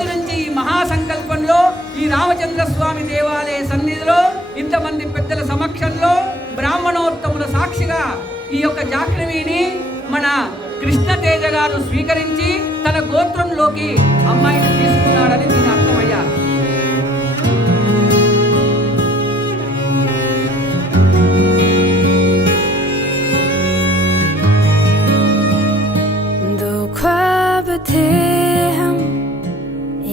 రోజు నుంచి ఈ మహాసంకల్పంలో ఈ రామచంద్ర స్వామి దేవాలయ సన్నిధిలో ఇంతమంది పెద్దల సమక్షంలో బ్రాహ్మణోత్తముల సాక్షిగా ఈ యొక్క జాహ్నవిని మన కృష్ణతేజ గారు స్వీకరించి తన గోత్రంలోకి అమ్మాయిని తీసుకున్నాడని దీని అర్థమయ్యా. थे हम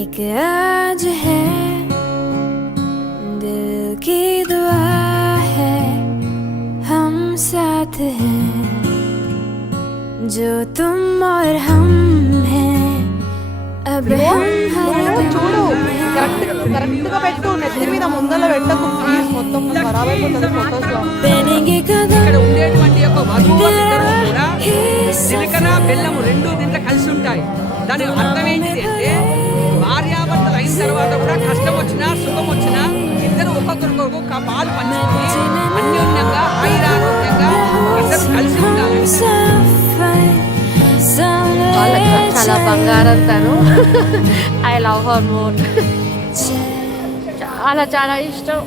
एक आज है दिल की दुआ है हम साथ हैं जो तुम और हम हैं अब हम చూడు కరెక్ట్ గా పెట్టు, నెత్తి మీద ముందల పెట్టకు ప్లీజ్, మొత్తం ఖరాబ్ అయిపోతుంది ఫోటోస్ లో. ఇక్కడ ఉండేటువంటి యొక్క వధూవరులిద్దరూ కూడా జీలకర్ర బెల్లము రెండు దీంట్లో కలిసి ఉంటాయి. దాని అర్థం ఏంటిది అంటే భార్యాభర్తలు అయిన తర్వాత కూడా కష్టం వచ్చినా సుఖం వచ్చినా ఇద్దరు ఒక్కొక్కరికొరకు పాలు పంచుకొని అన్యోన్యంగా ఆయురారోగ్యంగా ఇద్దరు కలిసి ఉండాలి. చాలా బంగారం తను. I love her more. చాలా చాలా ఇష్టం.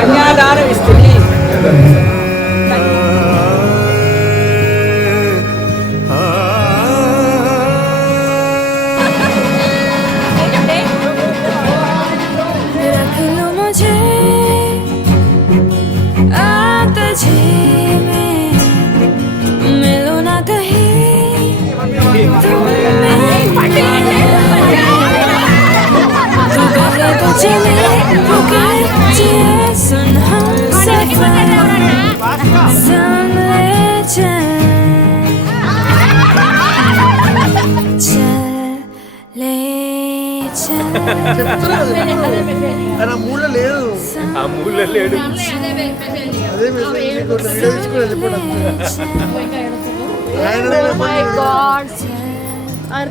కన్యాదానం ఇస్తుంది.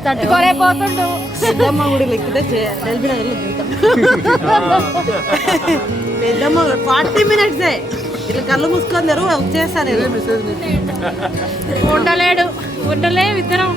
తట్టుకోలేకపోతుండు. పెద్దమ్మ గుడి లెక్కితే పెద్దమ్మ 40 minutes ఇట్లా కళ్ళు మూసుకొని వచ్చేస్తాను. ఉండలేడు, ఉండలేము ఇద్దరం.